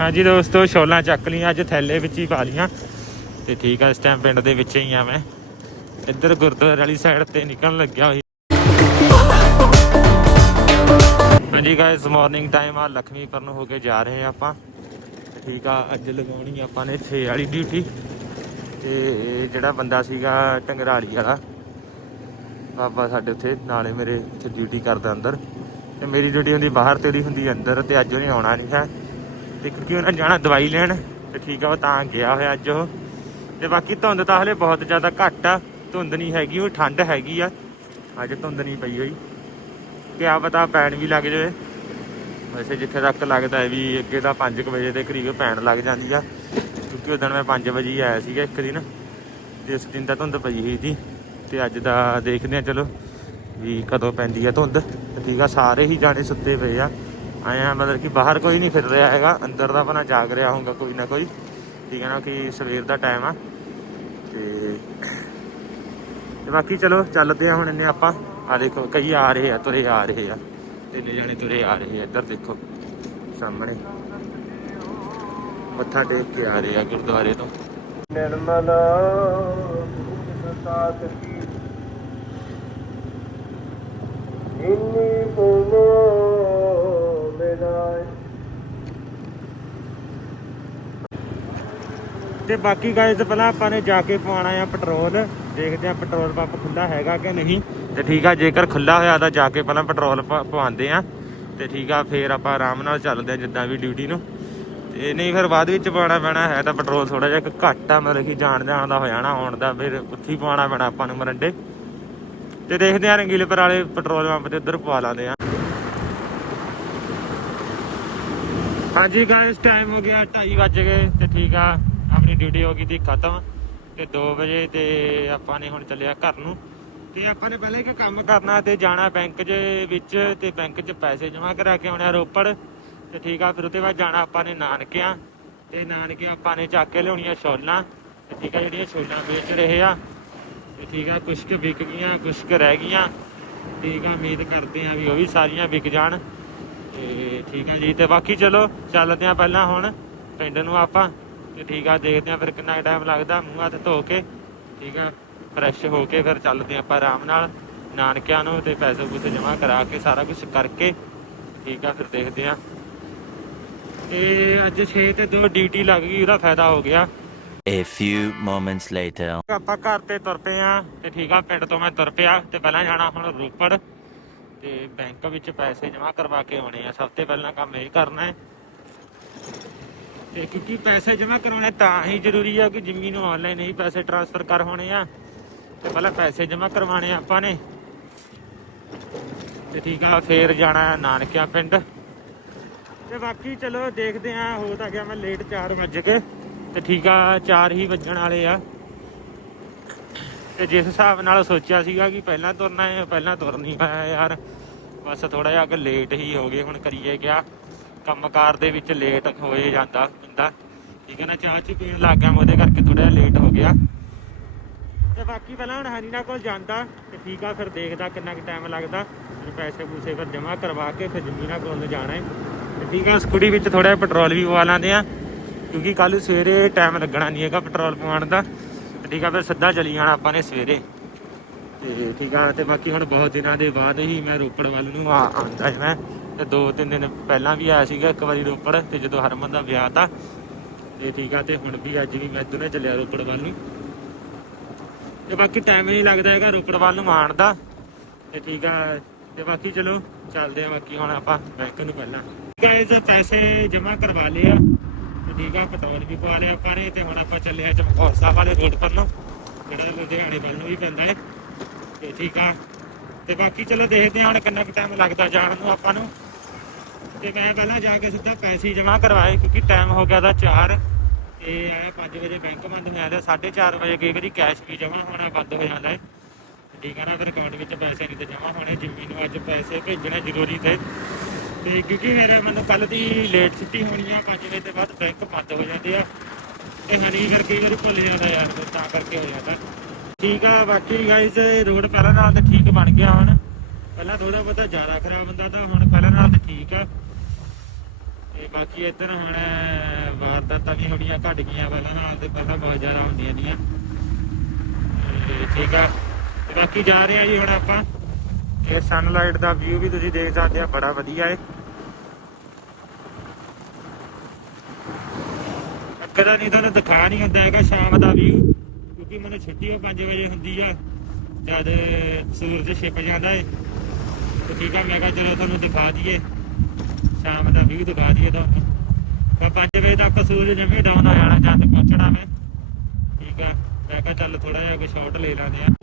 ਹਾਂਜੀ ਦੋਸਤੋ, ਛੋਲਾਂ ਚੱਕ ਲੀਆਂ ਅੱਜ ਥੈਲੇ ਵਿੱਚ ਹੀ ਪਾ ਲੀਆਂ ਤੇ ਠੀਕ ਆ, ਇਸ ਟਾਈਮ ਪਿੰਡ ਦੇ ਵਿੱਚ ਹੀ ਆ ਮੈਂ। ਇੱਧਰ ਗੁਰਦੁਆਰੇ ਵਾਲੀ ਸਾਈਡ ਤੇ ਨਿਕਲਣ ਲੱਗਿਆ ਹੋਈ ਹਾਂਜੀ ਗਾਇਸ ਮਾਰਨਿੰਗ ਟਾਈਮ ਆ। ਲਖਮੀਪੁਰ ਨੂੰ ਹੋ ਕੇ ਜਾ ਰਹੇ ਆ ਆਪਾਂ। ਠੀਕ ਆ, ਅੱਜ ਲਗਾਉਣੀ ਆਪਾਂ ਨੇ 6 ਵਾਲੀ ਡਿਊਟੀ ਤੇ ਜਿਹੜਾ ਬੰਦਾ ਸੀਗਾ ਟੰਗਰਾਲੀ ਵਾਲਾ, ਬਾਬਾ ਸਾਡੇ ਉੱਥੇ, ਨਾਲੇ ਮੇਰੇ ਇੱਥੇ ਡਿਊਟੀ ਕਰਦਾ ਅੰਦਰ। ਤੇ ਮੇਰੀ ਡਿਊਟੀ ਹੁੰਦੀ ਬਾਹਰ ਤੇ ਉਹਦੀ ਹੁੰਦੀ ਅੰਦਰ। ਤੇ ਅੱਜ ਉਹਨੇ ਆਉਣਾ ਨਹੀਂ ਹੈ। ਤੇ ਕਿਉਂਕਿ ਉਹਨਾਂ ਜਾਣਾ ਦਵਾਈ ਲੈਣ, ਤੇ ਠੀਕ ਆ, ਉਹ ਤਾਂ ਗਿਆ ਹੋਇਆ ਅੱਜ ਉਹ। ਤੇ ਬਾਕੀ ਧੁੰਦ ਤਾਂ ਹਲੇ ਬਹੁਤ ਜ਼ਿਆਦਾ ਘੱਟ ਆ। ਧੁੰਦ ਨਹੀਂ ਹੈਗੀ, ਉਹ ਠੰਡ ਹੈਗੀ ਆ। ਅੱਜ ਧੁੰਦ ਨਹੀਂ ਪਈ ਹੋਈ। ਕਿਆ ਪਤਾ ਪੈਣ ਵੀ ਲੱਗ ਜਾਵੇ। ਵੈਸੇ ਜਿੱਥੇ ਤੱਕ ਲੱਗਦਾ ਹੈ ਵੀ ਅੱਗੇ ਤਾਂ 5 ਵਜੇ ਦੇ ਕਰੀਬ ਪੈਣ ਲੱਗ ਜਾਂਦੀ ਆ। ਕਿਉਂਕਿ ਉਦੋਂ ਮੈਂ 5 ਵਜੇ ਆਇਆ ਸੀਗਾ ਇੱਕ ਦਿਨ। ਤੇ ਉਸ ਦਿਨ ਤਾਂ ਧੁੰਦ ਪਈ ਹੋਈ ਸੀ। ਤੇ ਅੱਜ ਦਾ ਦੇਖਦੇ ਆ ਚਲੋ, ਵੀ ਕਦੋਂ ਪੈਂਦੀ ਆ ਧੁੰਦ। ਠੀਕ ਆ, ਸਾਰੇ ਹੀ ਜਾਣੇ ਸੁੱਤੇ ਪਏ ਆ। ਆਇਆ ਮਤਲਬ ਕਿ ਬਾਹਰ ਕੋਈ ਨਹੀਂ ਫਿਰ ਰਿਹਾ ਹੈਗਾ। ਅੰਦਰ ਦਾ ਆਪਣਾ ਜਾਗ ਰਿਹਾ ਹੋਊਗਾ ਕੋਈ ਨਾ ਕੋਈ। ਠੀਕ ਹੈ ਨਾ, ਕਿ ਸਵੇਰ ਦਾ ਟਾਈਮ ਆ। ਤੇ ਤੇ ਬਾਕੀ ਚਲੋ, ਚੱਲਦੇ ਆ ਹੁਣ ਇਹਨੇ ਆਪਾਂ। ਆ ਦੇਖੋ, ਕਈ ਆ ਰਹੇ ਆ, ਤੁਰੇ ਆ ਰਹੇ ਆ। ਤਿੰਨ ਜਣੇ ਤੁਰੇ ਆ ਰਹੇ ਆ। ਇੱਧਰ ਦੇਖੋ, ਸਾਹਮਣੇ। ਮੱਥਾ ਟੇਕ ਕੇ ਆ ਰਹੇ ਆ, ਗੁਰਦੁਆਰੇ ਤੋਂ। ਨਿਰਮਲ ਸਾਤ ਕੀ। ਇੰਨੀ ਪੁਮੋ ਮੇਰਾਏ ਤੇ ਬਾਕੀ ਗਾਇਸ ਪਹਿਲਾਂ ਆਪਾਂ ਨੇ ਜਾ ਕੇ ਪਵਾਉਣਾ ਆ ਪੈਟਰੋਲ। ਦੇਖਦੇ ਆ ਪੈਟਰੋਲ ਪੰਪ ਖੁੱਲਾ ਹੈਗਾ ਕਿ ਨਹੀਂ। ਤੇ ਠੀਕ ਆ, ਜੇਕਰ ਖੁੱਲਾ ਹੋਇਆ ਤਾਂ ਜਾ ਕੇ ਪਹਿਲਾਂ ਪੈਟਰੋਲ ਪ- ਪਵਾਉਂਦੇ ਆ। ਤੇ ਠੀਕ ਆ, ਫੇਰ ਆਪਾਂ ਆਰਾਮ ਨਾਲ ਚੱਲਦੇ ਆ ਜਿੱਦਾਂ ਵੀ ਡਿਊਟੀ ਨੂੰ। ਤੇ ਨਹੀਂ ਫਿਰ ਬਾਅਦ ਵਿੱਚ ਪਾਉਣਾ ਪੈਣਾ ਹੈ ਤਾਂ ਪੈਟਰੋਲ ਥੋੜਾ ਜਿਹਾ ਕੁ ਘੱਟ ਆ, ਮਤਲਬ ਕਿ ਜਾਣ ਜਾਣ ਦਾ ਹੋ ਜਾਣਾ, ਆਉਣ ਦਾ ਫਿਰ ਉੱਥੇ ਹੀ ਪਵਾਉਣਾ ਪੈਣਾ ਆਪਾਂ ਨੂੰ ਮਰੰਡੇ। ਤੇ ਦੇਖਦੇ ਆ ਰੰਗੀਲਪੁਰ ਵਾਲੇ ਪੈਟਰੋਲ ਪੰਪ ਤੇ ਉੱਧਰ ਪਵਾ ਲਾਂਦੇ ਆ। ਹਾਂਜੀ ਗਾਇਸ ਟਾਈਮ ਹੋ ਗਿਆ 2:30 ਵੱਜ ਗਏ ਤੇ ਠੀਕ ਆ, ਆਪਣੀ ਡਿਊਟੀ ਹੋ ਗਈ ਸੀ ਖਤਮ ਤੇ 2 ਵਜੇ ਤੇ ਆਪਾਂ ਨੇ ਹੁਣ ਚੱਲਿਆ ਘਰ ਨੂੰ ਤੇ ਆਪਾਂ ਨੇ ਪਹਿਲਾਂ ਇੱਕ ਕੰਮ ਕਰਨਾ ਤੇ ਜਾਣਾ ਬੈਂਕ ਦੇ ਵਿੱਚ ਤੇ ਬੈਂਕ 'ਚ ਪੈਸੇ ਜਮ੍ਹਾਂ ਕਰਾ ਕੇ ਆਉਣਾ ਰੋਪੜ ਤੇ ਠੀਕ ਆ, ਫਿਰ ਉਹਦੇ ਬਾਅਦ ਜਾਣਾ ਆਪਾਂ ਨੇ ਨਾਨਕਿਆਂ ਤੇ ਨਾਨਕਿਆਂ ਆਪਾਂ ਨੇ ਚੱਕ ਕੇ ਲਿਆਉਣੀਆਂ ਛੋਲਾਂ ਤੇ ਠੀਕ ਆ, ਜਿਹੜੀਆਂ ਛੋਲਾਂ ਵੇਚ ਰਹੇ ਆ ਤੇ ਠੀਕ ਆ ਕੁਛ ਕੁ ਵਿਕ ਗਈਆਂ ਕੁਛ ਕੁ ਰਹਿ ਗਈਆਂ, ਠੀਕ ਆ, ਉਮੀਦ ਕਰਦੇ ਆ ਵੀ ਉਹ ਵੀ ਸਾਰੀਆਂ ਵਿਕ ਜਾਣ। ਤੇ ਠੀਕ ਆ ਜੀ ਤੇ ਬਾਕੀ ਚਲੋ ਚੱਲਦੇ ਆ ਪਹਿਲਾਂ ਹੁਣ ਪਿੰਡ ਨੂੰ ਆਪਾਂ ਤੇ ਠੀਕ ਆ ਦੇਖਦੇ ਆ ਫਿਰ ਕਿੰਨਾ ਟਾਈਮ ਲੱਗਦਾ ਮੂੰਹ ਹੱਥ ਧੋ ਕੇ ਠੀਕ ਆ ਫਰੈਸ਼ ਹੋ ਕੇ ਫਿਰ ਚੱਲਦੇ ਆ ਆਪਾਂ ਆਰਾਮ ਨਾਲ ਨਾਨਕਿਆਂ ਨੂੰ ਤੇ ਪੈਸੇ ਪੂਸੇ ਜਮ੍ਹਾਂ ਕਰਾ ਕੇ ਸਾਰਾ ਕੁਝ ਕਰਕੇ ਠੀਕ ਆ ਫਿਰ ਦੇਖਦੇ ਆ ਤੇ ਅੱਜ 6 ਤੇ 2 ਡਿਊਟੀ ਲੱਗ ਗਈ ਉਹਦਾ ਫਾਇਦਾ ਹੋ ਗਿਆ। A few moments later. ਆਪਾਂ ਘਰ ਤੇ ਤੁਰ ਪਏ ਆ ਤੇ ਠੀਕ ਆ ਪਿੰਡ ਤੋਂ ਮੈਂ ਤੁਰ ਪਿਆ ਤੇ ਪਹਿਲਾਂ ਜਾਣਾ ਹੁਣ ਰੋਪੜ। ਤੇ ਬੈਂਕ ਵਿੱਚ ਪੈਸੇ ਜਮ੍ਹਾਂ ਕਰਵਾ ਕੇ ਆਉਣੇ ਆ। ਸਭ ਤੋਂ ਪਹਿਲਾਂ ਕੰਮ ਇਹ ਕਰਨਾ ਹੈ। ਤੇ ਕਿਉਂਕਿ ਪੈਸੇ ਜਮ੍ਹਾਂ ਕਰਾਉਣੇ ਤਾਂ ਹੀ ਜ਼ਰੂਰੀ ਆ ਕਿ ਜਿੰਮੀ ਨੂੰ ਆਨਲਾਈਨ ਹੀ ਪੈਸੇ ਟ੍ਰਾਂਸਫਰ ਕਰ ਹੋਣੇ ਆ। ਤੇ ਪਹਿਲਾਂ ਪੈਸੇ ਜਮ੍ਹਾਂ ਕਰਵਾਣੇ ਆ ਆਪਾਂ ਨੇ। ਤੇ ਠੀਕ ਆ, ਫੇਰ ਜਾਣਾ ਨਾਨਕਿਆ ਪਿੰਡ। ਤੇ ਬਾਕੀ ਚਲੋ ਦੇਖਦੇ ਆ, ਹੋ ਤਾਂ ਗਿਆ ਮੈਂ ਲੇਟ 4 ਵਜ ਕੇ ਤੇ ਠੀਕ ਆ 4 ਹੀ ਵੱਜਣ ਵਾਲੇ ਆ। ਤੇ ਜਿਸ ਹਿਸਾਬ ਨਾਲ ਸੋਚਿਆ ਸੀਗਾ ਕਿ ਪਹਿਲਾਂ ਤੁਰਨਾ ਹੈ, ਪਹਿਲਾਂ ਤੁਰ ਨਹੀਂ ਪਾਇਆ ਯਾਰ। ਬਸ ਥੋੜਾ ਜਿਹਾ ਅੱਗੇ ਲੇਟ ਹੀ ਹੋ ਗਏ, ਹੁਣ ਕਰੀਏ ਕਿਆ? ਕੰਮਕਾਰ ਦੇ ਵਿੱਚ ਲੇਟ ਹੋਏ ਜਾਂਦਾ ਬੰਦਾ। ਠੀਕ ਹੈ ਨਾ, ਚਾਹ ਚ ਪੀਣ ਲੱਗ ਗਿਆ, ਉਹਦੇ ਕਰਕੇ ਥੋੜਾ ਜਿਹਾ ਲੇਟ ਹੋ ਗਿਆ। ਤੇ ਬਾਕੀ ਪਹਿਲਾਂ ਹੁਣ ਹਨੀਨਾ ਕੋਲ ਜਾਂਦਾ ਤੇ ਠੀਕ ਆ, ਫਿਰ ਦੇਖਦਾ ਕਿੰਨਾ ਕੁ ਟਾਈਮ ਲੱਗਦਾ। ਫਿਰ ਪੈਸੇ ਪੂਸੇ ਫਿਰ ਜਮ੍ਹਾਂ ਕਰਵਾ ਕੇ ਫਿਰ ਜ਼ਮੀਨਾਂ ਕੋਲ ਨੂੰ ਜਾਣਾ ਹੈ। ਤੇ ਠੀਕ ਆ ਸਕੂਟੀ ਵਿੱਚ ਥੋੜਾ ਜਿਹਾ ਪੈਟਰੋਲ ਵੀ ਪਵਾ ਲਾਂਦੇ ਆ, ਕਿਉਂਕਿ ਕੱਲ ਸਵੇਰੇ ਟਾਈਮ ਲੱਗਣਾ ਨਹੀਂ ਹੈਗਾ ਪੈਟਰੋਲ ਪਵਾਉਣ ਦਾ। ਠੀਕ ਆ, ਫਿਰ ਸਿੱਧਾ ਚਲੀ ਜਾਣਾ ਆਪਾਂ ਨੇ ਸਵੇਰੇ। ਤੇ ਠੀਕ ਆ, ਤੇ ਬਾਕੀ ਹੁਣ ਬਹੁਤ ਦਿਨਾਂ ਦੇ ਬਾਅਦ ਹੀ ਮੈਂ ਰੋਪੜ ਵੱਲ ਨੂੰ ਆ- ਆਉਂਦਾ ਮੈਂ। ਤੇ ਦੋ ਤਿੰਨ ਦਿਨ ਪਹਿਲਾਂ ਵੀ ਆਇਆ ਸੀਗਾ ਇੱਕ ਵਾਰੀ ਰੋਪੜ, ਤੇ ਜਦੋਂ ਹਰਮਨ ਦਾ ਵਿਆਹ ਤਾਂ। ਤੇ ਠੀਕ ਆ, ਤੇ ਹੁਣ ਵੀ ਅੱਜ ਵੀ ਮੈਂ ਦੋਨੇ ਚੱਲਿਆ ਰੋਪੜ ਵੱਲ ਨੂੰ। ਤੇ ਬਾਕੀ ਟਾਈਮ ਨਹੀਂ ਲੱਗਦਾ ਹੈਗਾ ਰੋਪੜ ਵੱਲ ਨੂੰ ਆਉਣ ਦਾ। ਤੇ ਠੀਕ ਆ, ਤੇ ਬਾਕੀ ਚਲੋ, ਚੱਲਦੇ ਆ ਬਾਕੀ ਹੁਣ ਆਪਾਂ ਬੈਂਕ ਨੂੰ ਪਹਿਲਾਂ। ਗਾਇਜ਼ ਪੈਸੇ ਜਮ੍ਹਾਂ ਕਰਵਾ ਲਏ ਆ। ਠੀਕ ਆ ਪੈਟਰੋਲ ਵੀ ਪਵਾ ਲਿਆ ਆਪਾਂ ਨੇ ਤੇ ਹੁਣ ਆਪਾਂ ਚੱਲੇ ਆ ਚਮਕੌਰ ਸਾਹਿਬ ਵਾਲੇ ਰੋਡ ਪਰ ਨੂੰ। ਜਿਹੜਾ ਲੁਧਿਆਣੇ ਵੱਲ ਨੂੰ ਵੀ ਪੈਂਦਾ ਹੈ ਤੇ ਠੀਕ ਆ, ਤੇ ਬਾਕੀ ਚਲੋ ਦੇਖਦੇ ਹਾਂ ਹੁਣ ਕਿੰਨਾ ਕੁ ਟਾਈਮ ਲੱਗਦਾ ਜਾਣ ਨੂੰ ਆਪਾਂ ਨੂੰ। ਤੇ ਮੈਂ ਪਹਿਲਾਂ ਜਾ ਕੇ ਸਿੱਧਾ ਪੈਸੇ ਜਮ੍ਹਾਂ ਕਰਵਾਏ, ਕਿਉਂਕਿ ਟਾਈਮ ਹੋ ਗਿਆ ਦਾ 4 ਤੇ ਆਇਆ 5 ਵਜੇ ਬੈਂਕ ਬੰਦ ਹੋਇਆ ਤੇ 4:30 ਵਜੇ, ਕਈ ਵਾਰੀ ਕੈਸ਼ ਵੀ ਜਮ੍ਹਾਂ ਹੋਣਾ ਬੰਦ ਹੋ ਜਾਂਦਾ ਹੈ ਠੀਕ ਆ ਨਾ, ਫਿਰ ਅਕਾਊਂਟ ਵਿੱਚ ਪੈਸੇ ਨਹੀਂ ਤੇ ਜਮ੍ਹਾਂ ਹੋਣੇ, ਜਿੰਮੀ ਨੂੰ ਅੱਜ ਪੈਸੇ ਭੇਜਣੇ ਜ਼ਰੂਰੀ ਤੇ। ਤੇ ਕਿਉਂਕਿ ਫਿਰ ਮੈਨੂੰ ਕੱਲ ਦੀ ਲੇਟ ਛੁੱਟੀ ਹੋਣੀ ਆ 5 ਵਜੇ ਤੋਂ ਬਾਅਦ ਬੈਂਕ ਬੰਦ ਹੋ ਜਾਂਦੇ ਆ। ਤੇ ਹਨੀ ਫਿਰ ਕਈ ਭੁੱਲ ਜਾਂਦਾ ਯਾਰ, ਤਾਂ ਕਰਕੇ ਹੋ ਜਾਂਦਾ। ਠੀਕ ਆ, ਬਾਕੀ ਗਾਇਸ ਰੋਡ ਪਹਿਲਾਂ ਨਾਲ ਤੇ ਠੀਕ ਬਣ ਗਿਆ ਹੁਣ। ਪਹਿਲਾਂ ਥੋੜਾ ਬਹੁਤਾ ਜ਼ਿਆਦਾ ਖਰਾਬ ਹੁੰਦਾ ਤਾਂ ਹੁਣ ਪਹਿਲਾਂ ਨਾਲ ਤੇ ਠੀਕ ਆ। ਤੇ ਬਾਕੀ ਇੱਧਰ ਹੁਣ ਵਾਰਦਾਤਾਂ ਵੀ ਥੋੜੀਆਂ ਘਟ ਗਈਆਂ ਪਹਿਲਾਂ ਨਾਲ ਤੇ ਪਹਿਲਾਂ ਬਹੁਤ ਜ਼ਿਆਦਾ ਹੁੰਦੀਆਂ ਦੀਆਂ ਤੇ ਠੀਕ ਆ। ਬਾਕੀ ਜਾ ਰਹੇ ਆ ਜੀ ਹੁਣ ਆਪਾਂ। ਇਹ ਸਨਲਾਈਟ ਦਾ ਵਿਊ ਵੀ ਤੁਸੀਂ ਦੇਖ ਸਕਦੇ ਆ, ਬੜਾ ਵਧੀਆ ਹੈ ਕਦੇ ਨਹੀਂ ਤੁਹਾਨੂੰ ਦਿਖਾ ਨਹੀਂ ਹੁੰਦਾ ਹੈਗਾ ਸ਼ਾਮ ਦਾ ਵਿਊ ਕਿਉਂਕਿ ਮੈਨੂੰ ਛੁੱਟੀ ਉਹ 5 ਵਜੇ ਹੁੰਦੀ ਆ, ਜਦ ਸੂਰਜ ਛਿਪ ਜਾਂਦਾ ਏ। ਤੇ ਠੀਕ ਆ, ਮੈਂ ਕਿਹਾ ਚਲੋ ਤੁਹਾਨੂੰ ਦਿਖਾ ਦਈਏ। ਸ਼ਾਮ ਦਾ ਵਿਊ ਦਿਖਾ ਦਈਏ ਤੁਹਾਨੂੰ। ਤਾਂ 5 ਵਜੇ ਤੱਕ ਸੂਰਜ ਜਮੀ ਡਾਊਨ ਹੋ ਜਾਣਾ, ਜਦ ਪਹੁੰਚਣਾ ਮੈਂ। ਠੀਕ ਆ, ਮੈਂ ਕਿਹਾ ਚੱਲ ਥੋੜਾ ਜਿਹਾ ਕੋਈ ਸ਼ਾਟ ਲੈ ਲਾਂਦੇ ਆ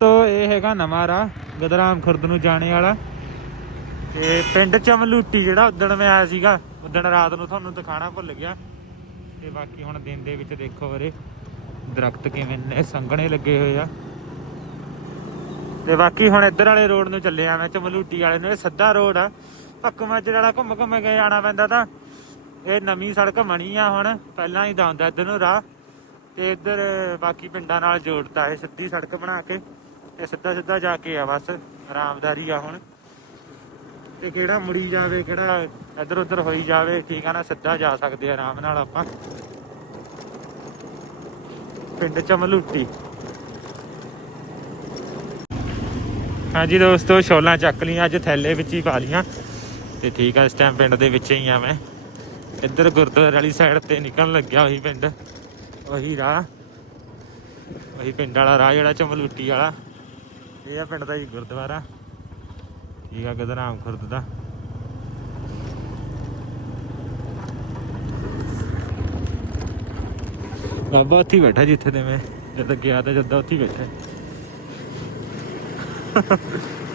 ਤੋ ਇਹ ਹੈਗਾ ਨਵਾਂ ਰਾਹ, ਗਦਰਾਮ ਖੁਰਦ ਨੂੰ ਜਾਣੇ ਵਾਲਾ। ਤੇ ਪਿੰਡ ਚਮਲੂਟੀ ਜਿਹੜਾ ਉਦਣ ਮੈਂ ਆਇਆ ਸੀਗਾ, ਉਦਣ ਰਾਤ ਨੂੰ ਤੁਹਾਨੂੰ ਦਿਖਾਣਾ ਭੁੱਲ ਗਿਆ। ਤੇ ਬਾਕੀ ਹੁਣ ਦਿਨ ਦੇ ਵਿੱਚ ਦੇਖੋ ਵੀਰੇ, ਦਰਖਤ ਕਿਵੇਂ ਨੇ, ਸੰਘਣੇ ਲੱਗੇ ਹੋਏ ਆ। ਤੇ ਬਾਕੀ ਹੁਣ ਇੱਧਰ ਵਾਲੇ ਰੋਡ ਨੂੰ ਚੱਲੇ ਆ ਮੈਂ, ਚਮਲੂਟੀ ਵਾਲੇ ਨੂੰ। ਇਹ ਸਿੱਧਾ ਰੋਡ ਆ। ਭੱਕੂ ਵਾਲਾ ਘੁੰਮ ਘੁੰਮ ਕੇ ਜਾਣਾ ਪੈਂਦਾ ਤਾਂ। ਇਹ ਨਵੀਂ ਸੜਕ ਬਣੀ ਆ ਹੁਣ, ਪਹਿਲਾਂ ਹੀ ਜਾਂਦਾ ਇੱਧਰ ਨੂੰ ਰਾਹ। ਤੇ ਇੱਧਰ ਬਾਕੀ ਪਿੰਡਾਂ ਨਾਲ ਜੋੜਤਾ ਇਹ ਸਿੱਧੀ ਸੜਕ ਬਣਾ ਕੇ। ਤੇ ਸਿੱਧਾ ਸਿੱਧਾ ਜਾ ਕੇ ਆ ਬਸ, ਆਰਾਮਦਾਰੀ ਆ ਹੁਣ। ਤੇ ਕਿਹੜਾ ਮੁੜੀ ਜਾਵੇ, ਕਿਹੜਾ ਇੱਧਰ ਉੱਧਰ ਹੋਈ ਜਾਵੇ, ਠੀਕ ਆ ਨਾ, ਸਿੱਧਾ ਜਾ ਸਕਦੇ ਆ ਆਰਾਮ ਨਾਲ ਆਪਾਂ। ਪਿੰਡ ਚਮਲੂਟੀ ਹਾਂਜੀ ਦੋਸਤੋ, ਛੋਲਾਂ ਚੱਕ ਲੀਆਂ ਅੱਜ ਥੈਲੇ ਵਿੱਚ ਹੀ ਪਾ ਲੀਆਂ ਤੇ ਠੀਕ ਆ, ਇਸ ਟਾਈਮ ਪਿੰਡ ਦੇ ਵਿੱਚ ਹੀ ਆ ਮੈਂ। ਇੱਧਰ ਗੁਰਦੁਆਰੇ ਵਾਲੀ ਸਾਈਡ ਤੇ ਨਿਕਲਣ ਲੱਗਿਆ ਉਹੀ ਪਿੰਡ। ਉਹੀ ਰਾਹ। ਉਹੀ ਪਿੰਡ ਵਾਲਾ ਰਾਹ ਜਿਹੜਾ ਚਮਲੂਟੀ ਵਾਲਾ। ਇਹ ਆ ਪਿੰਡ ਦਾ ਜੀ ਗੁਰਦੁਆਰਾ। ਠੀਕ ਆ, ਗਦਰਾਮ ਖੁਰਦ ਦਾ। ਬਾਬਾ ਉੱਥੇ ਬੈਠਾ ਜਿੱਥੇ ਤੇ ਮੈਂ, ਜਦ ਗਿਆ ਤਾਂ ਜਦ ਉੱਥੇ ਬੈਠਾ।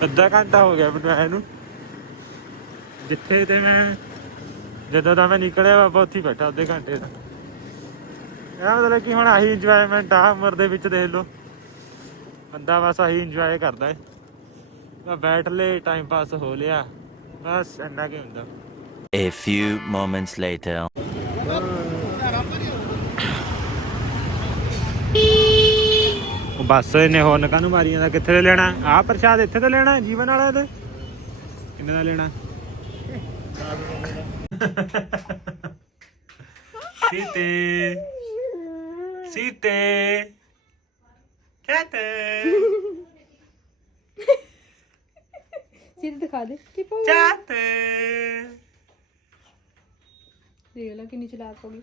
ਅੱਧਾ ਘੰਟਾ ਹੋ ਗਿਆ ਮੈਨੂੰ ਆਏ ਨੂੰ। ਜਿੱਥੇ ਤੇ ਮੈਂ, ਜਦੋਂ ਦਾ ਮੈਂ ਨਿਕਲਿਆ, ਬਾਬਾ ਉੱਥੇ ਬੈਠਾ, ਅੱਧੇ ਘੰਟੇ ਦਾ। ਇਹ ਮਤਲਬ ਕਿ ਹੁਣ ਆਹੀ ਇੰਜੋਇਮੈਂਟ ਆ, ਉਮਰ ਦੇ ਵਿੱਚ ਦੇਖ ਲਓ। ਬੰਦਾ ਬਸ ਆਹੀ ਇੰਜੋਏ ਕਰਦਾ ਹੈ ਮੈਂ ਬੈਠ ਲੇ ਟਾਈਮ ਪਾਸ ਹੋ ਲਿਆ। ਬਸ ਇੰਨਾ ਕੀ ਹੁੰਦਾ। A few moments later. ਉਹ ਬੱਸ ਇਹਨੇ ਹੋਰ ਨਕਾਂ ਨੂੰ ਮਾਰੀਆਂ ਦਾ ਕਿੱਥੇ ਦੇ ਲੈਣਾ? ਆਹ ਪ੍ਰਸ਼ਾਦ ਇੱਥੇ ਤੇ ਲੈਣਾ ਜੀਵਨ ਵਾਲਾ ਤੇ ਕਿੰਨੇ ਦਾ ਲੈਣਾ? ਸੀਤੇ। ਸੀਤੇ। ਕਹਤੇ ਸਿੱਧ ਦਿਖਾ ਦੇ ਕੀ ਪਾਉ ਚਾਤੇ ਦੇਖ ਲੈ ਕਿੰਨੀ ਚਲਾਕ ਹੋ ਗਈ